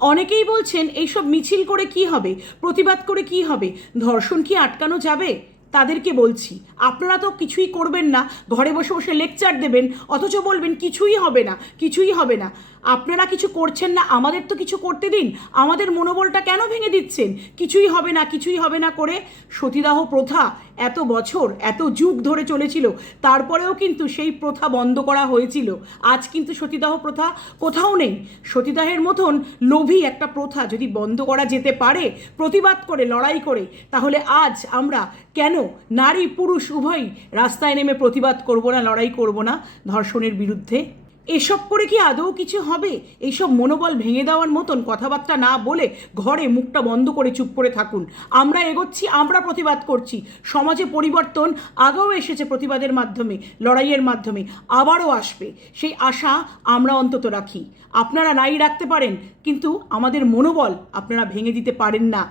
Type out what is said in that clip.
অনেকেই বলছেন এইসব মিছিল করে কি হবে, প্রতিবাদ করে কি হবে, ধর্ষণ কি আটকানো যাবে? তাদেরকে বলছি, আপনারা তো কিছুই করবেন না, ঘরে বসে বসে লেকচার দেবেন, অথচ বলবেন কিছুই হবে না, কিছুই হবে না। আপনারা কিছু করছেন না, আমাদের তো কিছু করতে দিন। আমাদের মনোবলটা কেন ভেঙে দিচ্ছেন? কিছুই হবে না, কিছুই হবে না করে। সতীদাহ প্রথা এত বছর, এত যুগ ধরে চলেছিল, তারপরেও কিন্তু সেই প্রথা বন্ধ করা হয়েছিল। আজ কিন্তু সতীদাহ প্রথা কোথাও নেই। সতীদাহের মতন লোভী একটা প্রথা যদি বন্ধ করা যেতে পারে প্রতিবাদ করে, লড়াই করে, তাহলে আজ আমরা কেন নারী পুরুষ উভয়ই রাস্তায় নেমে প্রতিবাদ করব না, লড়াই করব না ধর্ষণের বিরুদ্ধে? এসব করে কি আদৌ কিছু হবে? এইসব মনোবল ভেঙে দেওয়ার মতন কথাবার্তা না বলে ঘরে মুখটা বন্ধ করে চুপ করে থাকুন। আমরা এগোচ্ছি, আমরা প্রতিবাদ করছি। সমাজে পরিবর্তন আগেও এসেছে প্রতিবাদের মাধ্যমে, লড়াইয়ের মাধ্যমে, আবারও আসবে। সেই আশা আমরা অন্তত রাখি। আপনারা নাই রাখতে পারেন, কিন্তু আমাদের মনোবল আপনারা ভেঙে দিতে পারেন না।